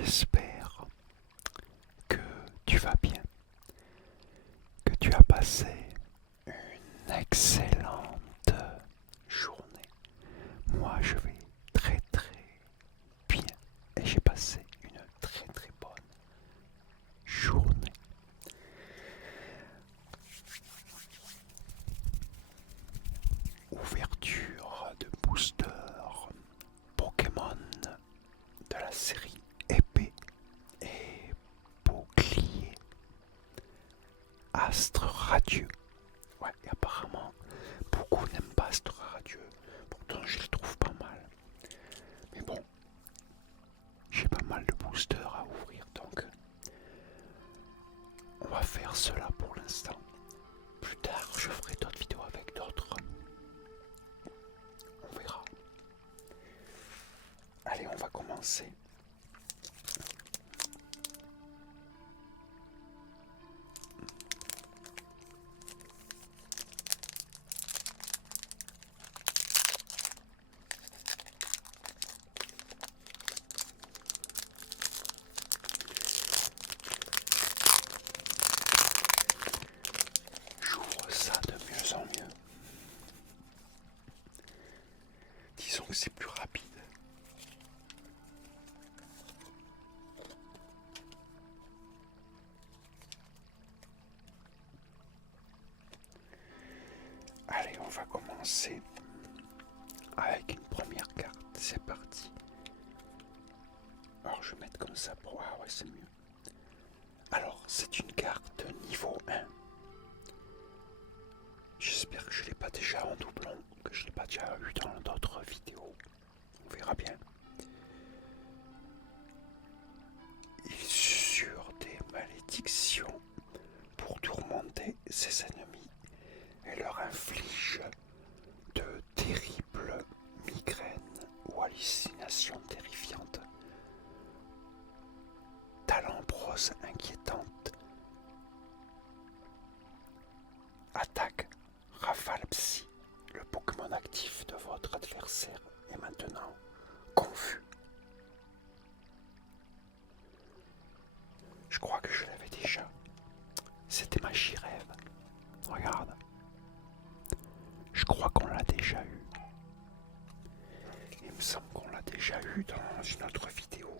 J'espère que tu vas bien, que tu as passé une excellente journée. Moi, je vais très très bien et j'ai passé une très très bonne journée. Ouverture de booster Pokémon de la série épée et bouclier. Astre radieux. Ouais, et apparemment, beaucoup n'aiment pas Astre radieux. Pourtant, je le trouve pas mal. Mais bon, j'ai pas mal de boosters à ouvrir, donc on va faire cela pour l'instant. Plus tard, je ferai d'autres vidéos avec d'autres. On verra. Allez, on va commencer. J'ouvre ça de mieux en mieux. Disons que c'est plus rapide. Allez, on va commencer avec une première carte. C'est parti. Alors, je vais mettre comme ça pour... Ah ouais, c'est mieux. Alors, c'est une carte niveau 1. J'espère que je ne l'ai pas déjà en doublon, que je ne l'ai pas déjà eu dans d'autres vidéos. On verra bien. Il susurre des malédictions pour tourmenter ses ennemis et leur inflige de terribles migraines ou hallucinations terrifiantes. Talent prose inquiétante. Attaque rafale psy. Le Pokémon actif de votre adversaire est maintenant confus. Je crois que je l'avais déjà. C'était ma Chirève. Regarde. Je crois qu'on l'a déjà eu. Il me semble qu'on l'a déjà eu dans une autre vidéo.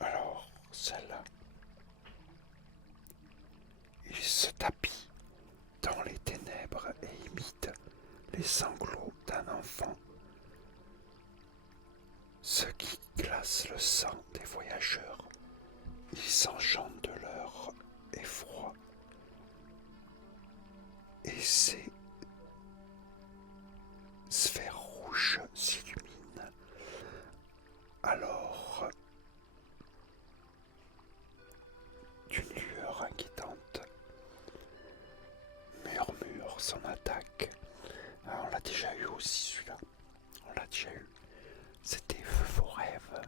Alors, celle-là. Il se tapit dans les ténèbres et imite les sanglots d'un enfant. Ce qui glace le sang des voyageurs. Il s'enchante de leur effroi. Et ses sphères rouges s'illuminent. Alors, d'une lueur inquiétante, murmure son attaque. Ah, on l'a déjà eu aussi celui-là. On l'a déjà eu. C'était vos rêves.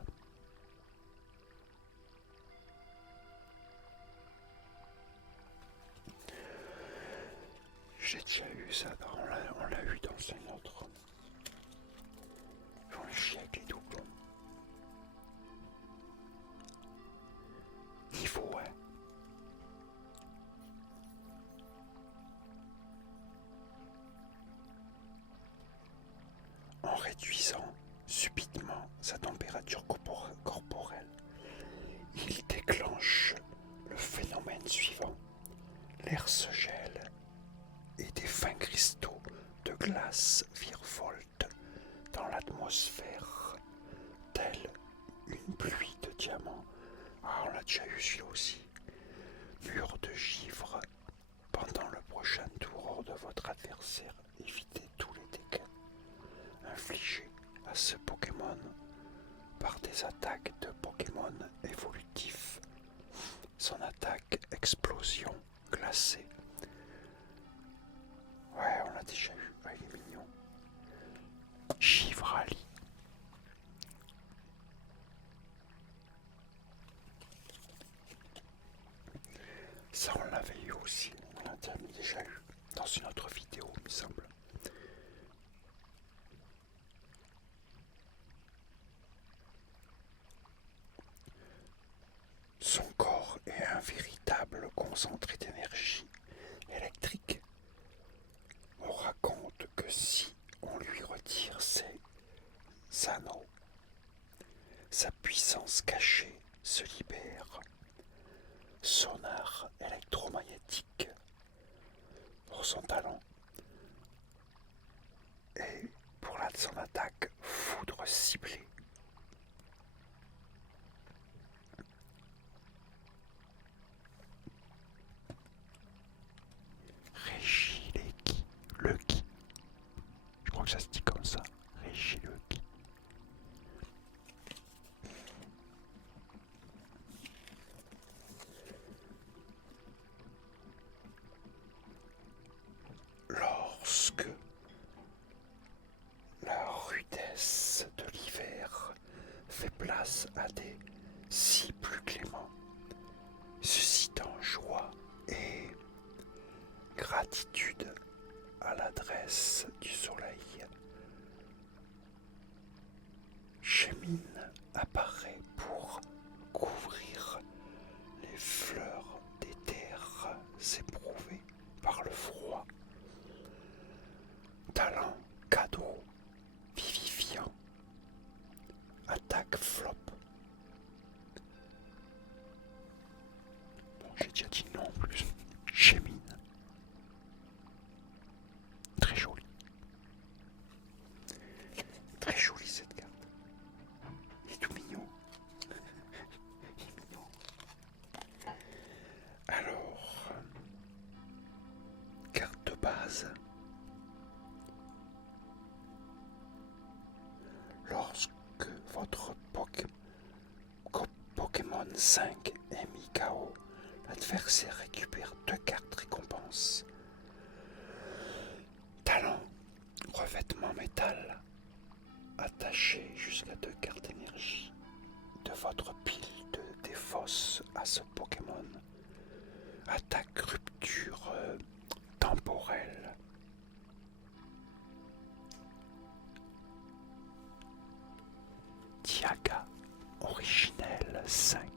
J'ai déjà eu ça. On l'a eu dans un autre. Ils font le chier avec les doublons. Niveau 1. En réduisant subitement sa température corporelle, il déclenche le phénomène suivant. L'air se gèle et des fins cristaux de glace virevoltent dans l'atmosphère, telle une pluie de diamants. Ah, on l'a déjà eu celui-là aussi. Mur de givre. Pendant le prochain tour de votre adversaire, évitez tous les dégâts infligés à ce Pokémon par des attaques de Pokémon évolutifs. Son attaque explosion glacée. Ouais, on l'a déjà eu. Ah, il est mignon. Chivrali. Ça, on l'avait eu aussi. On l'a déjà eu dans une autre vidéo, il me semble. un véritable concentré d'énergie électrique. On raconte que si on lui retire ses anneaux, sa puissance cachée se libère. Sonar électromagnétique pour son talent et pour son attaque foudre ciblée. Régis le qui. Je crois que ça se dit comme ça. Régis le qui. Lorsque la rudesse de l'hiver fait place à des si plus cléments, suscitant joie et gratitude à l'adresse du soleil, Chémine apparaît pour couvrir les fleurs des terres éprouvées par le froid. Talent, cadeau, vivifiant, attaque flop. Bon, j'ai déjà dit non en plus. Chémine. Très jolie. Très jolie cette carte. Il est tout mignon. Il est mignon. Alors, carte de base. Lorsque votre Pokémon 5 est mis KO, l'adversaire récupère 2 cartes récompenses. Talent, revêtement métal, attachez jusqu'à 2 cartes énergie de votre pile de défausse à ce Pokémon. Attaque rupture temporelle. Diaga originel 5.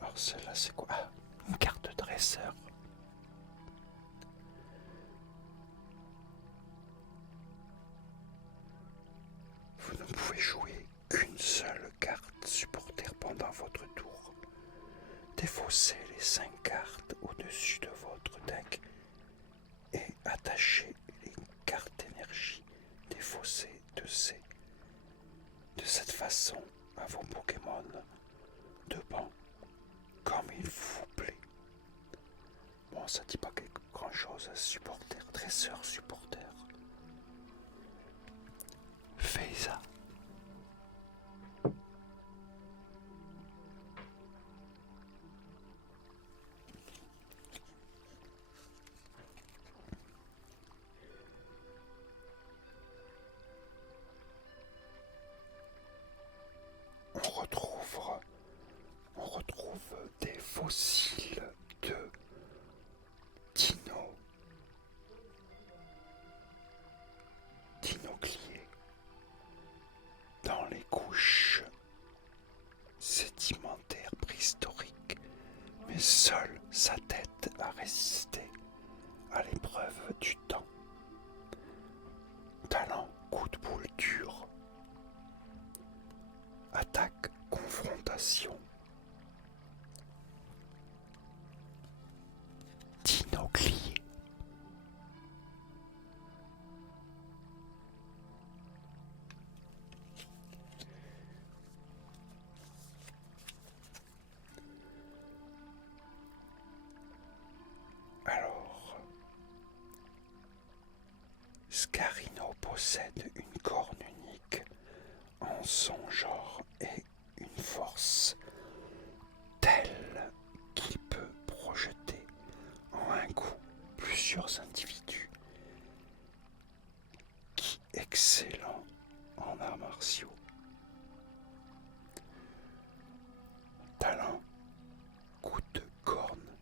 Alors celle-là c'est quoi? Ah, une carte de dresseur. Vous ne pouvez jouer qu'une seule carte supporter pendant votre tour. Défaussez les 5 cartes au-dessus de votre deck et attachez les cartes d'énergie défaussées de cette façon à vos Pokémon de banc comme il vous plaît. Bon, ça dit pas grand chose. Supporter, dresseur, supporter. Fais ça. On retrouve des fossiles de dinocliés dans les couches sédimentaires préhistoriques, mais seule sa tête a résisté à l'épreuve du temps. Talent, coup de boule dur. Attaque, confrontation. Dinoclié. Alors, Scarino possède une corne unique en son genre et une force telle qu'il peut projeter en un coup plusieurs individus qui excellent en arts martiaux. Talent, coup de corne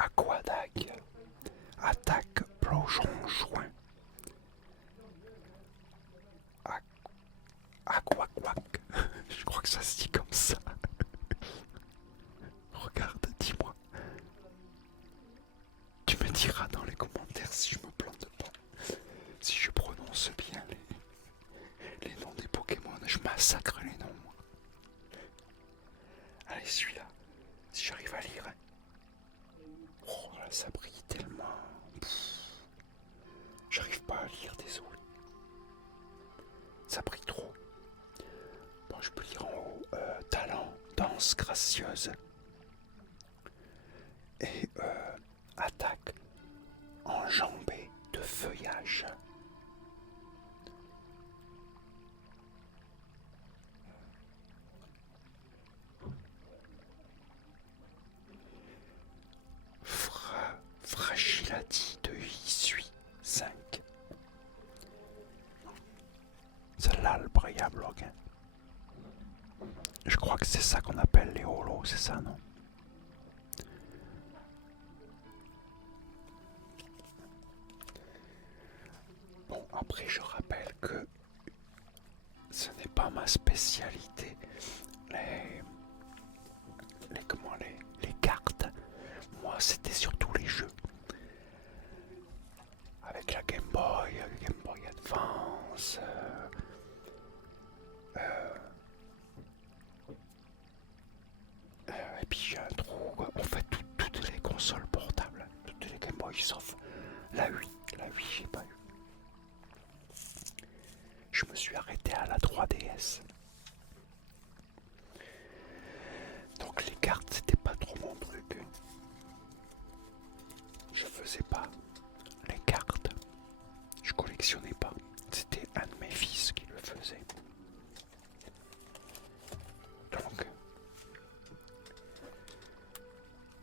Aquadag. Attaque plongeon joint. Aquaquac. Je crois que ça se dit comme ça. Regarde, dis-moi. Tu me diras dans les commentaires si je me plante pas. Si je prononce bien les noms des Pokémon. Je massacre les noms, moi. Allez, celui-là. Si j'arrive à lire. Oh là, ça brille tellement. J'arrive pas à lire, désolé. Ça brille trop. Bon, je peux lire en haut. Talent, danse gracieuse. Et attaque enjambée de feuillage. Fragility de Hisui 5. Celle-là, le brillable bloc. Je crois que c'est ça qu'on appelle les holos, c'est ça, non? Bon, après, je rappelle que ce n'est pas ma spécialité. Les cartes. Moi, c'était surtout les jeux. Avec la Game Boy Advance. Et puis j'ai un trou. On fait toutes les consoles portables. Toutes les Game Boy sauf la 8. La 8, j'ai pas eu. Je me suis arrêté à la 3DS. Donc les cartes, c'était pas trop mon truc. Je faisais pas les cartes. Je collectionnais pas. C'était un de mes fils qui le faisait. Donc,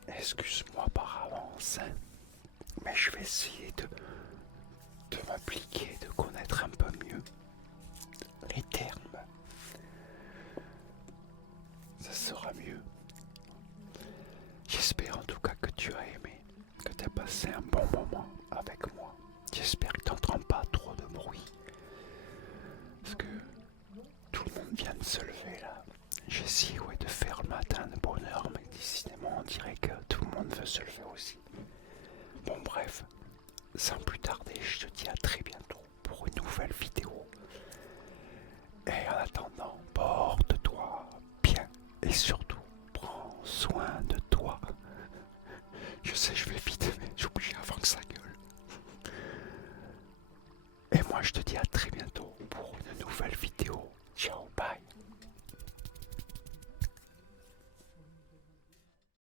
excuse-moi par avance, hein, mais je vais essayer de m'appliquer, de connaître un peu mieux les termes. Ça sera mieux. J'espère en tout cas que tu as aimé, que tu as passé un bon moment avec moi. J'espère que tu n'entends pas trop de bruit. Parce que tout le monde vient de se lever là. J'essaie de faire le matin de bonne heure, mais décidément on dirait que tout le monde veut se lever aussi. Bon bref, sans plus tarder, je te dis à très bientôt pour une nouvelle vidéo. Et en attendant, porte-toi bien et surtout, prends soin de toi. Je sais, je vais vite, mais j'oublie avant que ça gueule. Et moi, je te dis à très bientôt pour une nouvelle vidéo. Ciao.